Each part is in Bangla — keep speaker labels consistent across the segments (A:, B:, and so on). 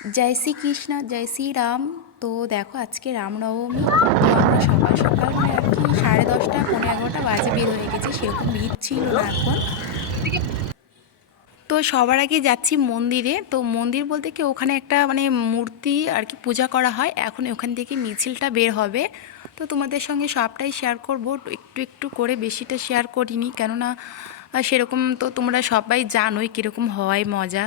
A: জয় শ্রী কৃষ্ণ জয় শ্রী রাম তো দেখো আজকে রামনবমী, তো আমরা সকাল সকাল মানে আর কি সাড়ে দশটা পনেরো এগারোটা বাজে বের হয়ে গেছি, সেরকম ভিড় ছিল না এখন। তো সবার আগে যাচ্ছি মন্দিরে, তো মন্দির বলতে কি ওখানে একটা মানে মূর্তি আর কি পূজা করা হয়, এখন ওখান থেকে মিছিলটা বের হবে। তো তোমাদের সঙ্গে সবটাই শেয়ার করব, একটু একটু করে বেশিটা শেয়ার করিনি, কেননা সেরকম তো তোমরা সবাই জানোই কীরকম হয় মজা।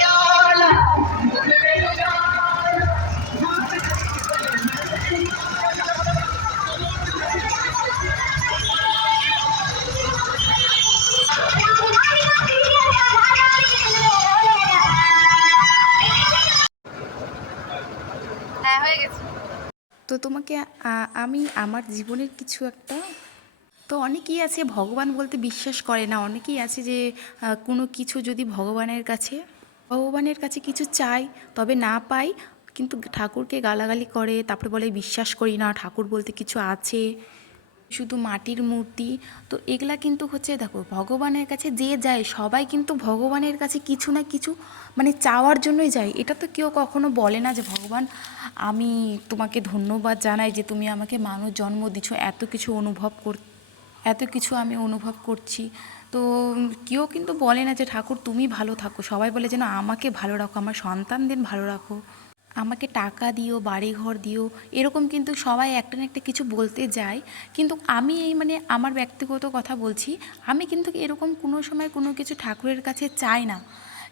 B: হ্যাঁ হয়ে গেছে।
A: তো তোমাকে আমি আমার জীবনের কিছু একটা, তো অনেকেই আছে ভগবান বলতে বিশ্বাস করে না, অনেকেই আছে যে কোনো কিছু যদি ভগবানের কাছে ভগবানের কাছে কিছু চাই তবে না পাই, কিন্তু ঠাকুরকে গালাগালি করে, তারপরে বলে বিশ্বাস করি না, ঠাকুর বলতে কিছু আছে শুধু মাটির মূর্তি, তো এগুলা কিন্তু হচ্ছে দেখো ভগবানের কাছে যে যায়, সবাই কিন্তু ভগবানের কাছে কিছু না কিছু মানে চাওয়ার জন্যই যায়। এটা তো কেউ কখনো বলে না যে, ভগবান, আমি তোমাকে ধন্যবাদ জানাই যে তুমি আমাকে মানুষ জন্ম দিচ্ছ এত কিছু অনুভব কর, এত কিছু আমি অনুভব করছি। তো কেউ কিন্তু বলে না যে, ঠাকুর, তুমি ভালো থাকো। সবাই বলে যেন আমাকে ভালো রাখো, আমার সন্তানদের ভালো রাখো। আমাকে টাকা দিও বাড়ি ঘর দিও, এরকম কিন্তু সবাই একটা না একটা কিছু বলতে যায়। কিন্তু আমি এই মানে আমার ব্যক্তিগত কথা বলছি, আমি কিন্তু এরকম কোনো সময় কোনো কিছু ঠাকুরের কাছে চাই না।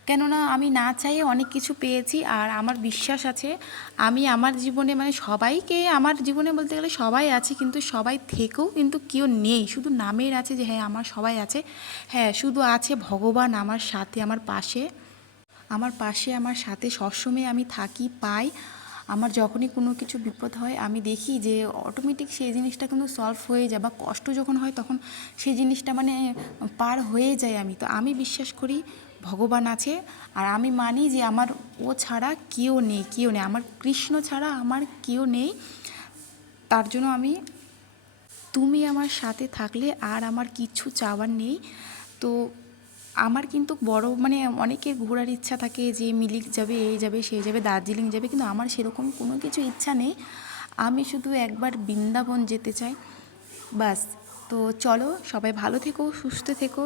A: কেননা আমি না চাইয়ে অনেক কিছু পেয়েছি আর আমার বিশ্বাস আছে, আমি আমার জীবনে মানে সবাইকে আমার জীবনে বলতে গেলে সবাই আছে, কিন্তু সবাই থেকেও কিন্তু কেউ নেই। শুধু নামের আছে যে হ্যাঁ আমার সবাই আছে। হ্যাঁ শুধু আছে ভগবান আমার সাথে, আমার পাশে। আমার পাশে, আমার সাথে সবসময় আমি থাকি, পাই। আমার যখনই কোনো কিছু বিপদ হয়, আমি দেখি যে অটোমেটিক সেই জিনিসটা কিন্তু সলভ হয়ে যায় বা কষ্ট যখন হয় তখন সেই জিনিসটা মানে পার হয়ে যায় আমি। তো আমি বিশ্বাস করি ভগবান আছে আর আমি মানি যে আমার ও ছাড়া কেউ নেই কেউ নেই। আমার কৃষ্ণ ছাড়া আমার কেউ নেই। তার জন্য আমি, তুমি আমার সাথে থাকলে আর আমার কিছু চাওয়ার নেই। তো আমার কিন্তু বড় মানে অনেকের ঘোরার ইচ্ছা থাকে যে মিলিক যাবে, এই যাবে সেই যাবে, দার্জিলিং যাবে, কিন্তু আমার সেরকম কোনো কিছু ইচ্ছা নেই। আমি শুধু একবার বৃন্দাবন যেতে চাই বাস তো চলো, সবাই ভালো থেকো, সুস্থ থেকো।